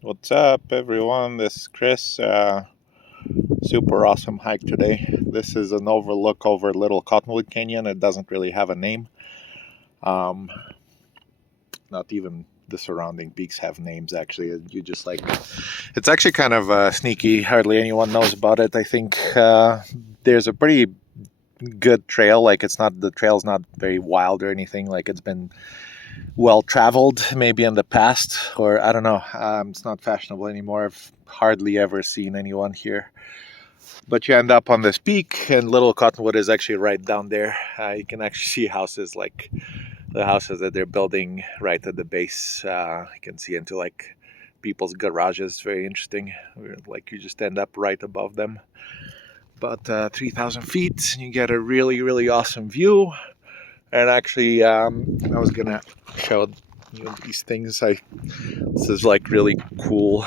What's up, everyone? This is Chris. Super awesome hike today. This is an overlook over Little Cottonwood Canyon. It doesn't really have a name. Um, Not even the surrounding peaks have names, actually. You just like it's actually kind of sneaky. Hardly anyone knows about it. I think there's a pretty good trail. Like, the trail's not very wild or anything. Like, it's been well traveled maybe in the past, or I don't know. It's not fashionable anymore. I've hardly ever seen anyone here, but you end up on this peak, and Little Cottonwood is actually right down there. You can actually see houses, like the houses that they're building right at the base. You can see into like people's garages. Very interesting. Like, you just end up right above them, about 3,000 feet. You get a really awesome view. And actually, I was gonna show these things. This is like really cool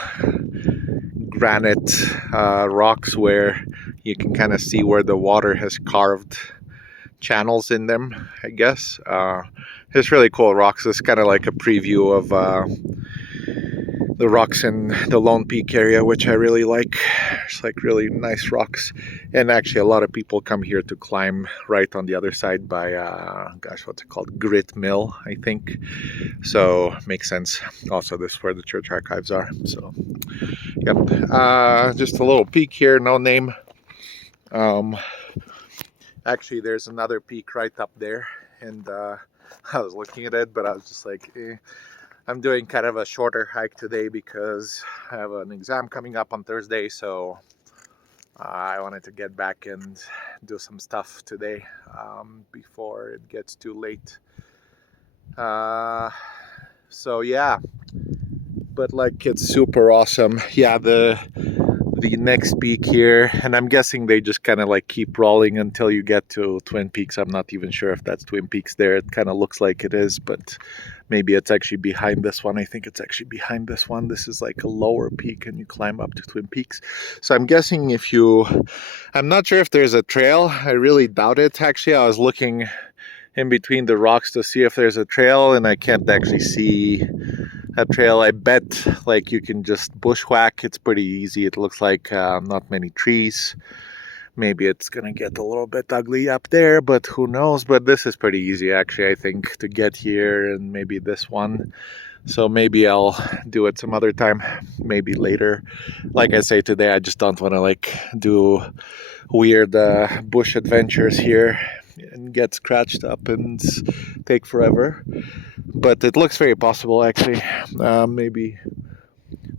granite rocks where you can kind of see where the water has carved channels in them, I guess. It's really cool rocks. It's kind of like a preview of the rocks in the Lone Peak area, which I really like. It's like really nice rocks. And actually, a lot of people come here to climb right on the other side by, what's it called? Grit Mill, I think. So, makes sense. Also, this is where the church archives are. So, yep. Just a little peak here, no name. Actually, there's another peak right up there. And I was looking at it, but I was just like, I'm doing kind of a shorter hike today because I have an exam coming up on Thursday, so I wanted to get back and do some stuff today before it gets too late. So yeah, but like, it's super awesome. Yeah, the next peak here, and I'm guessing they just kind of like keep rolling until you get to Twin Peaks. I'm not even sure if that's Twin Peaks there. It kind of looks like it is, but maybe it's actually behind this one. I think it's actually behind this one. This is like a lower peak and you climb up to Twin Peaks. So I'm guessing I'm not sure if there's a trail. I really doubt it. Actually, I was looking in between the rocks to see if there's a trail, and I can't actually see a trail. I bet like you can just bushwhack. It's pretty easy. It looks like not many trees. Maybe it's gonna get a little bit ugly up there, but who knows. But this is pretty easy, actually, I think, to get here, and maybe this one. So maybe I'll do it some other time, maybe later. Like I say, today I just don't want to like do weird bush adventures here and get scratched up and take forever. But it looks very possible, actually. Maybe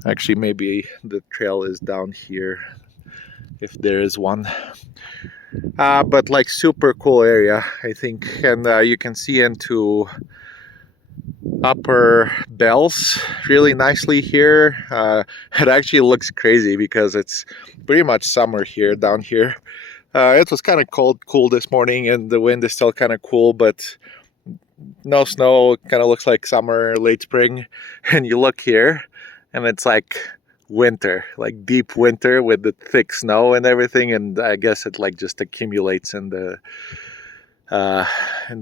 the trail is down here, if there is one. But like, super cool area, I think. And you can see into Upper Bells really nicely here. It actually looks crazy because it's pretty much summer here, down here. It was kind of cool this morning, and the wind is still kind of cool, but no snow. It kind of looks like summer, late spring. And you look here, and it's like winter, like deep winter with the thick snow and everything. And I guess it like just accumulates in the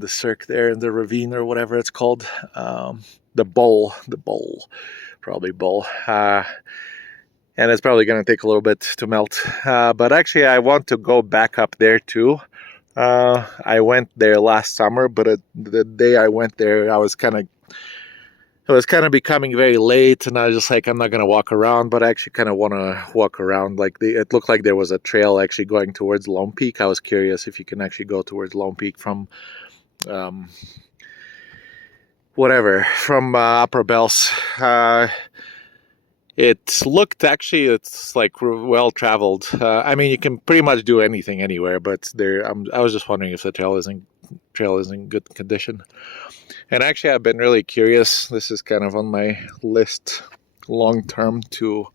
cirque there, in the ravine or whatever it's called. The bowl, probably bowl. And it's probably going to take a little bit to melt. But actually, I want to go back up there too. I went there last summer, but the day I went there, it was kind of becoming very late, and I was just like, I'm not going to walk around, but I actually kind of want to walk around. Like, it looked like there was a trail actually going towards Lone Peak. I was curious if you can actually go towards Lone Peak from Upper Bells. It's like well traveled. I mean, you can pretty much do anything anywhere, but I was just wondering if the trail is in good condition. And actually, I've been really curious. This is kind of on my list long term, to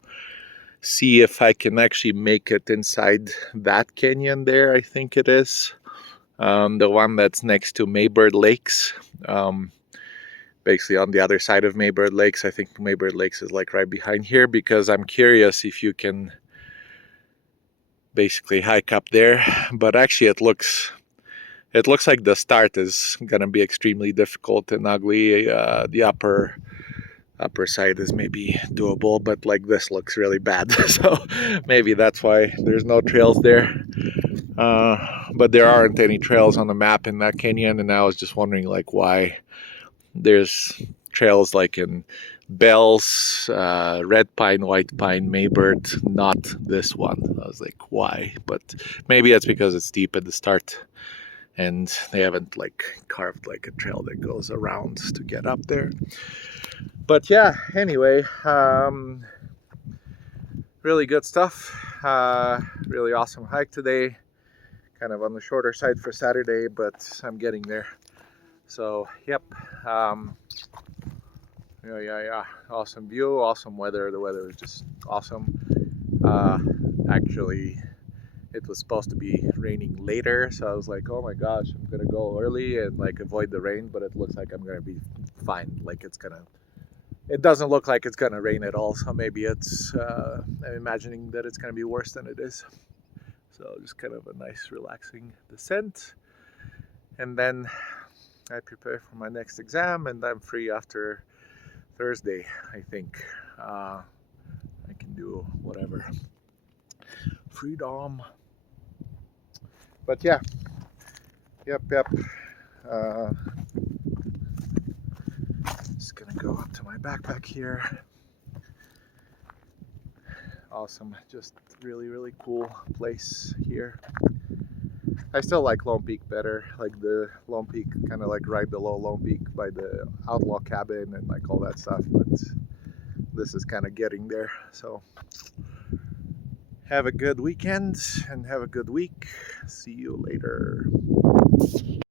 see if I can actually make it inside that canyon there. I think it is the one that's next to Maybird Lakes. Basically on the other side of Maybird Lakes. I think Maybird Lakes is like right behind here, because I'm curious if you can basically hike up there. But actually, it looks like the start is gonna be extremely difficult and ugly. The upper upper side is maybe doable, but like this looks really bad. So maybe that's why there's no trails there. But there aren't any trails on the map in that canyon, and I was just wondering like why there's trails like in Bells, Red Pine, White Pine, Maybird, not this one. I was like, why? But maybe it's because it's steep at the start and they haven't like carved like a trail that goes around to get up there. But yeah, anyway, really good stuff. Really awesome hike today. Kind of on the shorter side for Saturday, but I'm getting there. So, yep. Yeah. Awesome view, awesome weather. The weather is just awesome. Actually, it was supposed to be raining later, so I was like, oh my gosh, I'm gonna go early and like avoid the rain, but it looks like I'm gonna be fine. Like it doesn't look like it's gonna rain at all, so maybe I'm imagining that it's gonna be worse than it is. So just kind of a nice relaxing descent, and then I prepare for my next exam, and I'm free after Thursday, I think. I can do whatever. Freedom. But yeah, yep. Just gonna go up to my backpack here. Awesome, just really cool place here. I still like Lone Peak better, like the Lone Peak kind of like right below Lone Peak by the outlaw cabin and like all that stuff, but this is kind of getting there. So have a good weekend and have a good week. See you later.